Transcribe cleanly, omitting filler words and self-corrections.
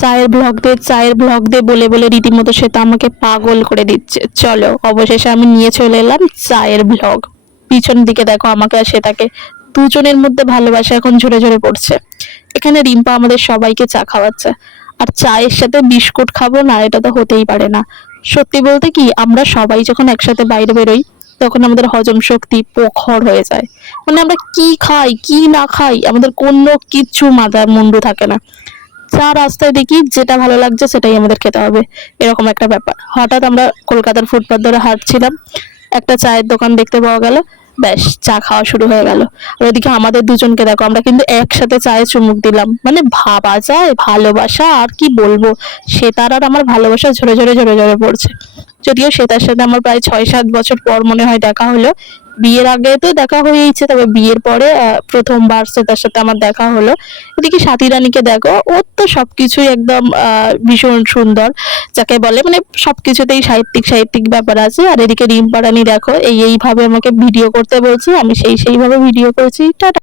চায়ের ব্লগ দে বলে বলে রীতিমতো সে তো আমাকে পাগল করে দিচ্ছে। চলো অবশেষে আমি নিয়ে চলে এলাম চায়ের ব্লগ। পিছন দিকে দেখো আমাকে আর শ্বেতাকে, দুজনের মধ্যে ভালোবাসা এখন ঝরে ঝরে পড়ছে। এখানে রিম্পা আমাদের সবাইকে চা খাওয়াচ্ছে, আর চায়ের সাথে বিস্কুট খাবো না এটা তো হতেই পারে না। সত্যি বলতে কি, আমরা সবাই যখন একসাথে বাইরে বেরোই তখন আমাদের হজম শক্তি প্রখর হয়ে যায়। মানে আমরা কি খাই কি না খাই আমাদের কোনো কিচ্ছু মাথার মুন্ডু থাকে না। যা রাস্তায় দেখি যেটা ভালো লাগছে সেটাই আমাদের খেতে হবে, এরকম একটা ব্যাপার। হঠাৎ আমরা কলকাতার ফুটপাথ ধরে হাঁটছিলাম, একটা চায়ের দোকান দেখতে পাওয়া গেল, ব্যাস চা খাওয়া শুরু হয়ে গেল। আর ওদিকে আমাদের দুজনকে দেখো, আমরা কিন্তু একসাথে চায়ে চুমুক দিলাম, মানে ভাবা যায় ভালোবাসা আর কি বলবো। সে তার আর আমার ভালোবাসা ঝরে ঝরে ঝরে ঝরে পড়ছে। যদিও সে তার সাথে আমার প্রায় 6-7 বছর পর মনে হয় দেখা হলো। বিয়ের আগে তো দেখা হয়েইছে, তবে বিয়ের পরে প্রথমবার সে তার সাথে আমার দেখা হলো। এদিকে সাথী রানীকে দেখো, ওর তো সবকিছুই একদম ভীষণ সুন্দর, যাকে বলে মানে সবকিছুতেই সাহিত্যিক সাহিত্যিক ব্যাপার আছে। আর এদিকে রিম্পা রানী দেখো, এইভাবে আমাকে ভিডিও করতে বলছে, আমি সেইভাবে ভিডিও করেছি। টাটা।